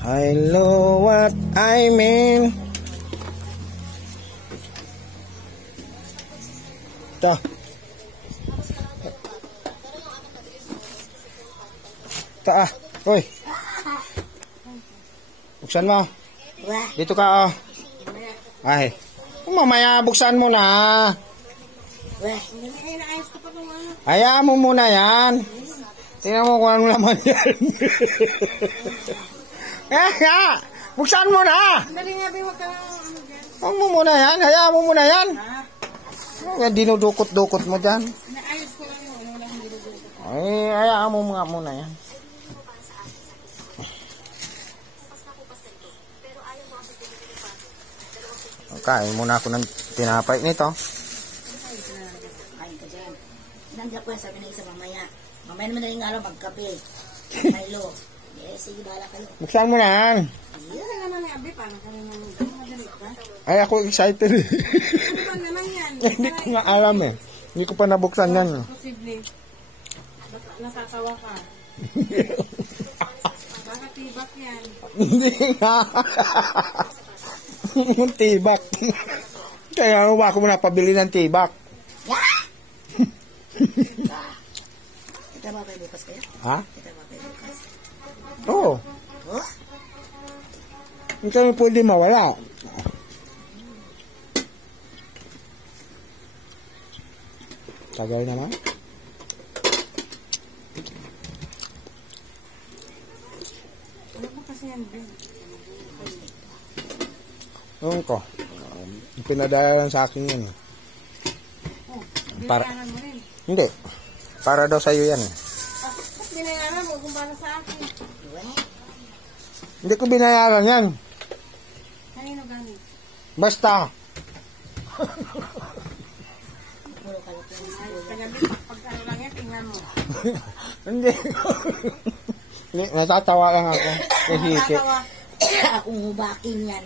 I know what I mean. Ito. Ito ah. Uy. Buksan mo. Dito ka oh. Ay. Mamaya buksan mo na. Hayaan mo muna yan. Tingnan mo kung ano naman yan. Buksan mo na. Huwag mo muna yan. Hayaan mo muna yan. Dinudukot-dukot mo dyan. Ay, hayaan mo nga muna yan. Kain muna ako ng tinapay nito. Nandiyan ko yan, sabi na isa mamaya. Mamaya naman na rin nga lang magkape. Milo. Yes, sige, bahala kayo. Buksan mo na yan. Yan naman yung abi, paano kami madali ka? Ay, ako excited. Ano ba naman yan? Hindi ko nga alam eh. Hindi ko pa nabuksan yan. Posible. Nakakawa ka. Baka tibak yan. Hindi nga. Tibak. Kaya ako mo napabili ng tibak. Kita ba kayo bukas kayo? Ha? Kita ba kayo bukas? Oo. Oh? Hindi kami pwede mawala. Tagal naman. Ano ba kasi yan, Ben? Ewan ko. Pinadala lang sa akin yun. Oh, Para, binayaran mo rin. hindi. Para daw sa'yo yan. Ba't binayaran mo kung para sa akin? Hindi ko binayaran yan. Kanino galing? Basta. Pag ano lang yan, tingnan mo. Hindi. Hindi, natatawa lang ako. Kasi, Natatawa. Akong hubakin yan.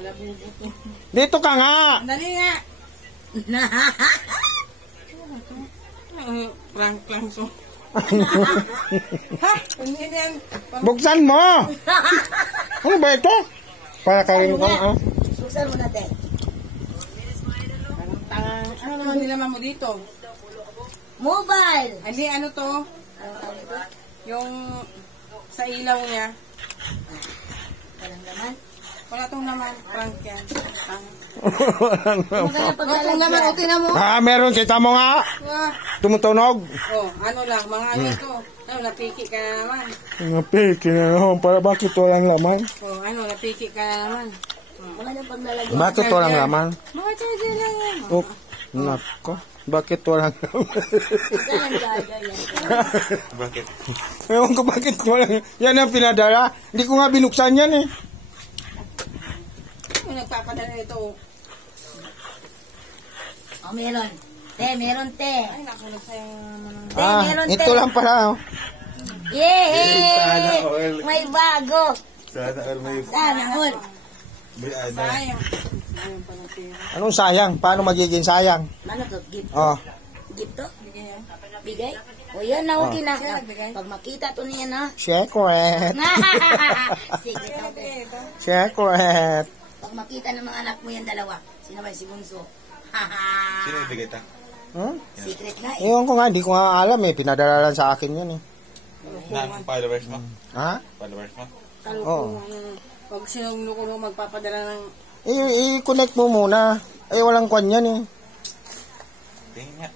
Labubo to. dito ka nga! Dali nga! Prank lang to. Ha? Hindi yan. Buksan mo! Ano ba ito? Para karin ko. Oh. Buksan mo natin. Ano naman nilaman mo dito? Mobile! Hindi, ano to? Yung sa ilaw niya. Walang laman? Wala tong naman. Prank yan. Walang naman. O, tinan mo. Meron. Kita mo nga. Tumutunog. Oh, ano lang. Mga ano ito. Ano, napiki ka na naman. Napiki na naman. Para bakit walang laman? Oh, ano, napiki ka na naman. Mga na paglalagyan. Bakit walang laman? Mga charger lang yan. Oh, nako. Bakit walang laman? Saan gagawin? Bakit? Ewan ko bakit walang. Yan ang pinadala. Hindi ko nga binuksan yan eh. Yung nagpapadala nito. Oh, meron. Te, meron te. Ay, naku, nagsayang naman. Te, meron te. Ito lang pala oh. Yay! May bago. Sana all may Sana all. bayad. Sayang. Sayang pala pera. Anong sayang? Paano magiging sayang? Ano to? Gift? Oh. Gift to? Bigay? O yan na, okay na. Pag makita to niya na. Secret. Sige, okay. Secret. Pag makita ng mga anak mo yan dalawa, sino ba si Bunso? Sino ibigay ta? Secret na eh. Ewan ko nga, hindi ko nga alam eh. Pinadala lang sa akin yun eh. Na followers mo? Ha? Followers mo? Kalukuhan. Pag sinulo magpapadala ng... I-connect mo muna. Eh, walang kwan yan eh. Tingin nga.